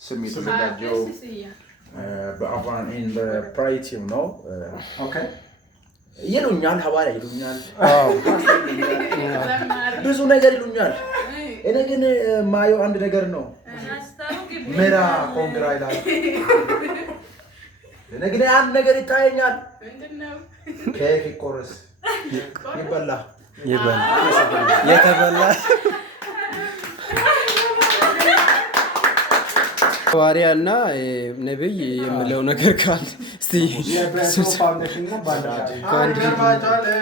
ስም የተዘጋጀው በአፋን ኢን በፕራይቲቭ ነው። ኦኬ ይሉኛል ሐዋርያ ይሉኛል። ብዙ ነገር ይሉኛል። እኔ ግን ማየው አንድ ነገር ነው። ሜራ ኮንግራ ይላል። እኔ ግን አንድ ነገር ይታየኛል። ኬክ ይቆረስ ይበላ የተበላ ሐዋርያና ነብይ የምለው ነገር ካለ እስቲ ፋውንዴሽን ነው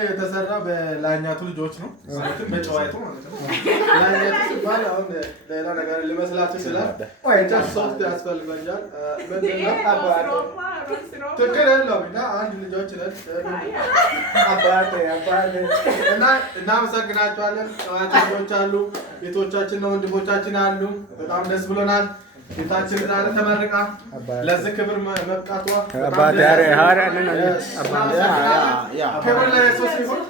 የተሰራ በላኛቱ ልጆች ነው። በጨዋይቱ ማለት ነው። ላኛቱ ሲባል አሁን ሌላ ነገር ሊመስላችሁ ይችላል። ሶፍት ያስፈልገኛል። ትክክል የለውም እና አንድ ልጆች ነን። እና እናመሰግናቸዋለን። ልጆች አሉ፣ ቤቶቻችን ነው፣ ወንድሞቻችን አሉ። በጣም ደስ ብሎናል። ጌታችን ዛሬ ተመርቃ ለዚህ ክብር መብቃቷ ክብር ለኢየሱስ ይሁን።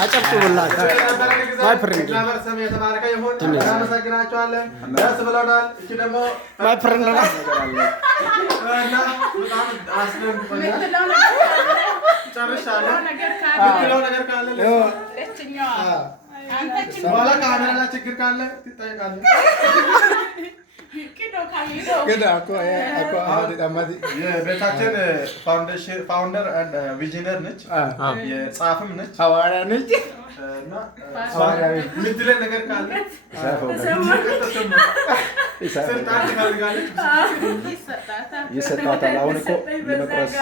አጨብጭቡላችሁ። ስም የተባረከ ይሁን። እናመሰግናቸዋለን። ደስ ብሎናል። እቺ ደግሞ በጣም አስደንቆኛል። ጨርሻለሁ። የምትለው ነገር ካለ በኋላ ካሜራ ላይ ችግር ካለ ትጠይቃለህ። የቤታችን ፋውንደር ቪዥነር ነች፣ የጻፍም ነች፣ ሐዋርያ ነች እና የምትለን ነገር ካለ ስልጣን ትፈልጋለች፣ ይሰጣታል። አሁን እኮ ለመቅረስ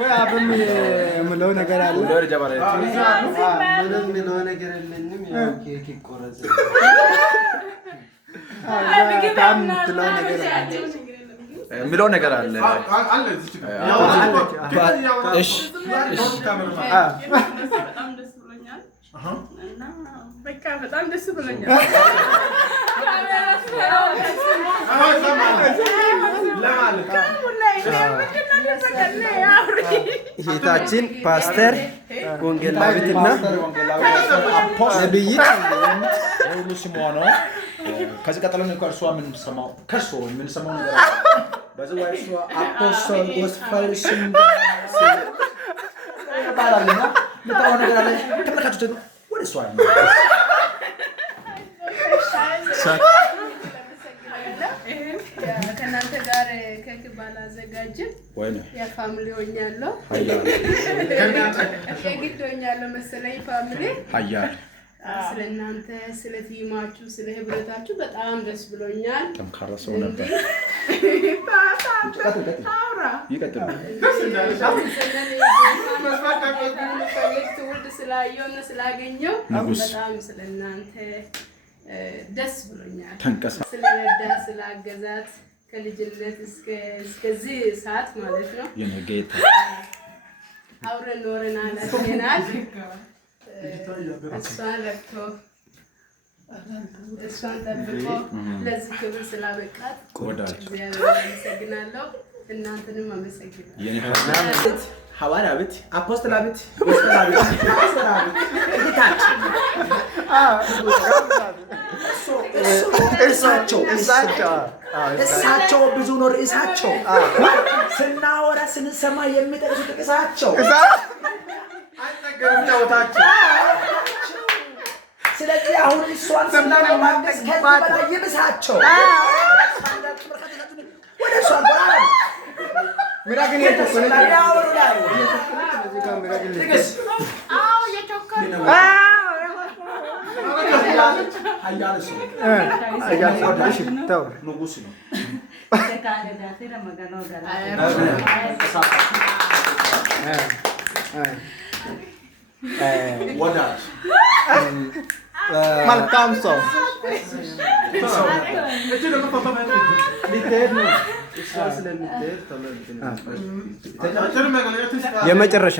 ወይ አብም የምለው ነገር አለ። ምንም ምለው ነገር የለንም። ያው ኬክ ይቆረጥ የሚለው ነገር አለ። እሺ በቃ በጣም ደስ ብሎኛል። እህታችን ፓስተር ወንጌላዊትና ነብይት ሁሉ ስሟ ነው። ከዚህ ቀጥለን ከእርሷ የምንሰማው ነገር አለ። በዚህ ወይ እርሷ አፖስቶል ጎስፐል ስም ባላልና ለታው ነገር አለ። ተመልካቾች ወደ እሷ ከእናንተ ጋር ኬክ ባላዘጋጅም የፋሚሊ ሆኛለሁ። የግድ ሆኛለሁ መሰለኝ ፋሚሊ ሀያል ስለ እናንተ ስለ ቲማችሁ ስለ ህብረታችሁ በጣም ደስ ብሎኛል። ጠንካራ ሰው ነበር። ይቀጥል። ትውልድ ስላየውና ስላገኘው በጣም ስለ እናንተ ደስ ብሎኛል። ስለረዳ ስላገዛት ከልጅነት እስከዚህ ሰዓት ማለት ነው የነጌታ አብረን ኖረናል፣ አድገናል። እሷን ረድቶ እሷን ጠብቆ ለዚህ ክብር ስላበቃት እግዚአብሔር አመሰግናለሁ። እናንተንም አመሰግናለሁ። ሐዋርያዊት አፖስቶላዊት ጎስፐላዊት እሳቸው ብዙ ነው ርዕሳቸው። ስናወራ ስንሰማ የሚጠቅሱት ርዕሳቸው ስለዚህ አሁን እሷን ስናማገዝ ከዚህ በላይ ይብሳቸው። ወደ እሷ ምራግን የተቆለ ንጉስ ነው። ወዳጅ መልካም ሰው የመጨረሻ